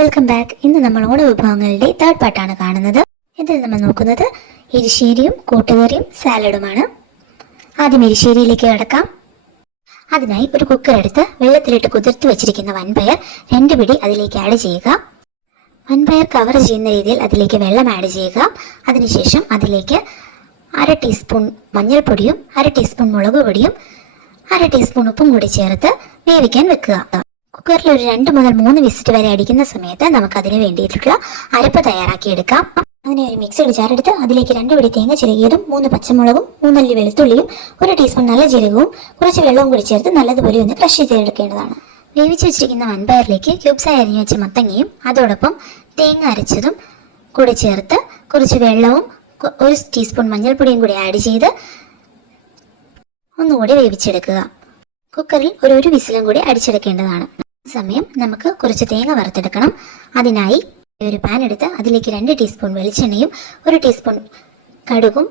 Welcome back. ഇന്ന് നമ്മൾ ഓണവിഭവങ്ങളുടെ third പാർട്ടാണ് കാണുന്നത്. ഇതിൽ നമ്മൾ നോക്കുന്നത് എരിശ്ശേരിയും കൂട്ടുകറിയും സാലഡുമാണ്. ആദ്യം എരിശ്ശേരിയിലേക്ക് കടക്കാം. അതിനായി ഒരു കുക്കർ എടുത്ത് വെള്ളത്തിലിട്ട് കുതിർത്തി വെച്ചിരിക്കുന്ന വൻപയർ 2 പിടി അതിലേക്ക് ആഡ് ചെയ്യുക. വൻപയർ കവർ ചെയ്യുന്ന രീതിയിൽ അതിലേക്ക് വെള്ളം ആഡ് ചെയ്യുക. അതിനുശേഷം അതിലേക്ക് 1/2 ടീസ്പൂൺ മഞ്ഞൾപ്പൊടിയും 1/2 ടീസ്പൂൺ മുളക് പൊടിയും 1/2 ടീസ്പൂൺ ഉപ്പും കൂടി ചേർത്ത് വേവിക്കാൻ വെക്കുക. കുക്കറിൽ ഒരു 2 മുതൽ 3 വിസിറ്റ് വരെ അടിക്കുന്ന സമയത്ത് നമുക്ക് അതിന് വേണ്ടിയിട്ടുള്ള അരപ്പ് തയ്യാറാക്കിയെടുക്കാം. അതിനെ ഒരു മിക്സിയുടെ ജാർ എടുത്ത് അതിലേക്ക് 2 പിടി തേങ്ങ ചിരകിയതും 3 പച്ചമുളകും 3 അല്ലി വെളുത്തുള്ളിയും 1 ടീസ്പൂൺ നല്ല ജീരകവും കുറച്ച് വെള്ളവും കൂടി ചേർത്ത് നല്ലതുപോലെ ഒന്ന് ക്രഷ് ചെയ്തെടുക്കേണ്ടതാണ്. വേവിച്ച് വെച്ചിരിക്കുന്ന വൻപയറിലേക്ക് ക്യൂബ്സായി അരിഞ്ഞു വെച്ച മത്തങ്ങയും അതോടൊപ്പം തേങ്ങ അരച്ചതും കൂടി ചേർത്ത് കുറച്ച് വെള്ളവും 1 ടീസ്പൂൺ മഞ്ഞൾപ്പൊടിയും കൂടി ആഡ് ചെയ്ത് ഒന്നുകൂടി വേവിച്ചെടുക്കുക. കുക്കറിൽ ഒരു വിസിലും കൂടി അടിച്ചെടുക്കേണ്ടതാണ്. സമയം നമുക്ക് കുറച്ച് തേങ്ങ വറുത്തെടുക്കണം. അതിനായി ഒരു പാൻ എടുത്ത് അതിലേക്ക് 2 ടീസ്പൂൺ വെളിച്ചെണ്ണയും 1 ടീസ്പൂൺ കടുകും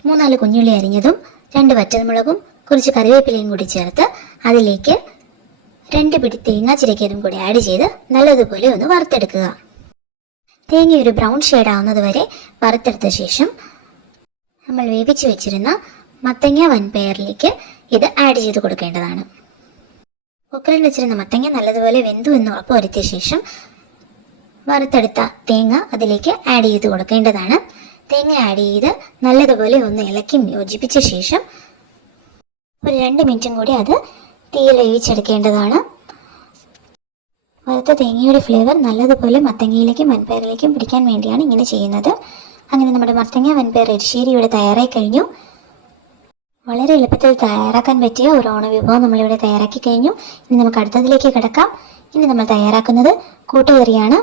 3-4 കുഞ്ഞുള്ളി അരിഞ്ഞതും 2 വറ്റൽമുളകും കുറച്ച് കറിവേപ്പിലയും കൂടി ചേർത്ത് അതിലേക്ക് 2 പിടി തേങ്ങ ചിരകിയതും കൂടി ആഡ് ചെയ്ത് നല്ലതുപോലെ ഒന്ന് വറുത്തെടുക്കുക. തേങ്ങ ഒരു ബ്രൗൺ ഷെയ്ഡ് ആവുന്നത് വരെ വറുത്തെടുത്ത ശേഷം നമ്മൾ വേവിച്ച് വെച്ചിരുന്ന മത്തങ്ങ വൻപയറിലേക്ക് ഇത് ആഡ് ചെയ്ത് കൊടുക്കേണ്ടതാണ്. കുക്കറിൽ വെച്ചിരുന്ന മത്തങ്ങ നല്ലതുപോലെ വെന്തു എന്ന് ഉറപ്പ് വരുത്തിയ ശേഷം വറുത്തെടുത്ത തേങ്ങ അതിലേക്ക് ആഡ് ചെയ്ത് കൊടുക്കേണ്ടതാണ്. തേങ്ങ ആഡ് ചെയ്ത് നല്ലതുപോലെ ഒന്ന് ഇളക്കി യോജിപ്പിച്ച ശേഷം ഒരു 2 മിനിറ്റും കൂടി അത് തീയിൽ വേവിച്ചെടുക്കേണ്ടതാണ്. വറുത്ത തേങ്ങയുടെ ഫ്ലേവർ നല്ലതുപോലെ മത്തങ്ങയിലേക്കും വൻപയറിലേക്കും പിടിക്കാൻ വേണ്ടിയാണ് ഇങ്ങനെ ചെയ്യുന്നത്. അങ്ങനെ നമ്മുടെ മത്തങ്ങ വൻപയർ എരിശ്ശേരി ഇവിടെ തയ്യാറായി കഴിഞ്ഞു. വളരെ എളുപ്പത്തിൽ തയ്യാറാക്കാൻ പറ്റിയ ഒരു ഓണവിഭവം നമ്മളിവിടെ തയ്യാറാക്കി കഴിഞ്ഞു. ഇനി നമുക്ക് അടുത്തതിലേക്ക് കിടക്കാം. ഇനി നമ്മൾ തയ്യാറാക്കുന്നത് കൂട്ടുകറിയാണ്.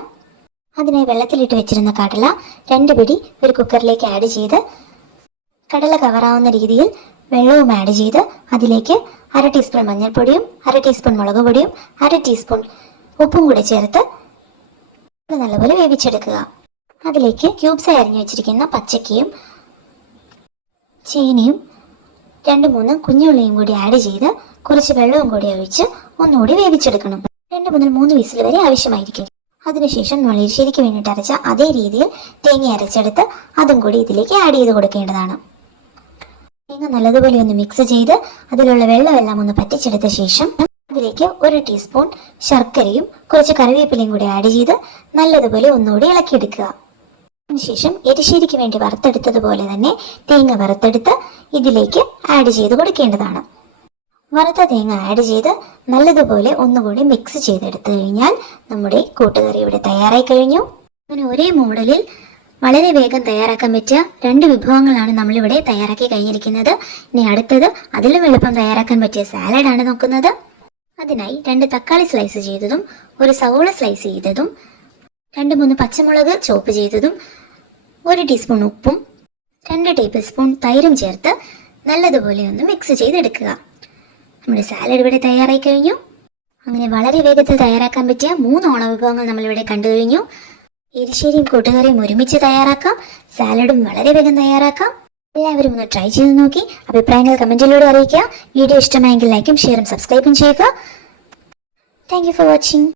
അതിനായി വെള്ളത്തിലിട്ട് വെച്ചിരുന്ന കടല 2 പിടി ഒരു കുക്കറിലേക്ക് ആഡ് ചെയ്ത് കടല കവറാവുന്ന രീതിയിൽ വെള്ളവും ആഡ് ചെയ്ത് അതിലേക്ക് 1/2 ടീസ്പൂൺ മഞ്ഞൾപ്പൊടിയും 1/2 ടീസ്പൂൺ മുളക് പൊടിയും 1/2 ടീസ്പൂൺ ഉപ്പും കൂടി ചേർത്ത് നല്ലപോലെ വേവിച്ചെടുക്കുക. അതിലേക്ക് ക്യൂബ്സായി അരിഞ്ഞു വെച്ചിരിക്കുന്ന പച്ചക്കയും ചീനിയും 2-3 കുഞ്ഞുള്ളിയും കൂടി ആഡ് ചെയ്ത് കുറച്ച് വെള്ളവും കൂടി ഒഴിച്ച് ഒന്നുകൂടി വേവിച്ചെടുക്കണം. 2 മുതൽ 3 വിസിൽ വരെ ആവശ്യമായിരിക്കും. അതിനുശേഷം നമ്മൾ എരിശ്ശേരിക്ക് വേണ്ടിയിട്ട് അരച്ച അതേ രീതിയിൽ തേങ്ങ അരച്ചെടുത്ത് അതും കൂടി ഇതിലേക്ക് ആഡ് ചെയ്ത് കൊടുക്കേണ്ടതാണ്. തേങ്ങ നല്ലതുപോലെ ഒന്ന് മിക്സ് ചെയ്ത് അതിലുള്ള വെള്ളമെല്ലാം ഒന്ന് പറ്റിച്ചെടുത്ത ശേഷം അതിലേക്ക് 1 ടീസ്പൂൺ ശർക്കരയും കുറച്ച് കറിവേപ്പിലയും കൂടി ആഡ് ചെയ്ത് നല്ലതുപോലെ ഒന്നുകൂടി ഇളക്കിയെടുക്കുക. അതിനുശേഷം എരിശ്ശേരിക്ക് വേണ്ടി വറുത്തെടുത്തതുപോലെ തന്നെ തേങ്ങ വറുത്തെടുത്ത് ഇതിലേക്ക് ആഡ് ചെയ്ത് കൊടുക്കേണ്ടതാണ്. വറുത്ത തേങ്ങ ആഡ് ചെയ്ത് നല്ലതുപോലെ ഒന്നുകൂടി മിക്സ് ചെയ്തെടുത്തു കഴിഞ്ഞാൽ നമ്മുടെ കൂട്ടുകറി ഇവിടെ തയ്യാറായി കഴിഞ്ഞു. അങ്ങനെ ഒരേ മോഡലിൽ വളരെ വേഗം തയ്യാറാക്കാൻ പറ്റിയ 2 വിഭവങ്ങളാണ് നമ്മളിവിടെ തയ്യാറാക്കി കഴിഞ്ഞിരിക്കുന്നത്. ഇനി അടുത്തത് അതിലും എളുപ്പം തയ്യാറാക്കാൻ പറ്റിയ സാലഡാണ് നോക്കുന്നത്. അതിനായി 2 തക്കാളി സ്ലൈസ് ചെയ്തതും 1 സവോള സ്ലൈസ് ചെയ്തതും 2-3 പച്ചമുളക് ചോപ്പ് ചെയ്തതും 1 ടീസ്പൂൺ ഉപ്പും 2 ടേബിൾ സ്പൂൺ തൈരും ചേർത്ത് നല്ലതുപോലെ ഒന്ന് മിക്സ് ചെയ്തെടുക്കുക. നമ്മുടെ സാലഡ് ഇവിടെ തയ്യാറായി കഴിഞ്ഞു. അങ്ങനെ വളരെ വേഗത്തിൽ തയ്യാറാക്കാൻ പറ്റിയ 3 ഓണവിഭവങ്ങൾ നമ്മളിവിടെ കണ്ടു കഴിഞ്ഞു. എരിശ്ശേരിയും കൂട്ടുകറിയും ഒരുമിച്ച് തയ്യാറാക്കാം. സാലഡും വളരെ വേഗം തയ്യാറാക്കാം. എല്ലാവരും ഒന്ന് ട്രൈ ചെയ്ത് നോക്കി അഭിപ്രായങ്ങൾ കമന്റിലൂടെ അറിയിക്കുക. വീഡിയോ ഇഷ്ടമായെങ്കിൽ ലൈക്കും ഷെയറും സബ്സ്ക്രൈബും ചെയ്യുക. Thank you for watching.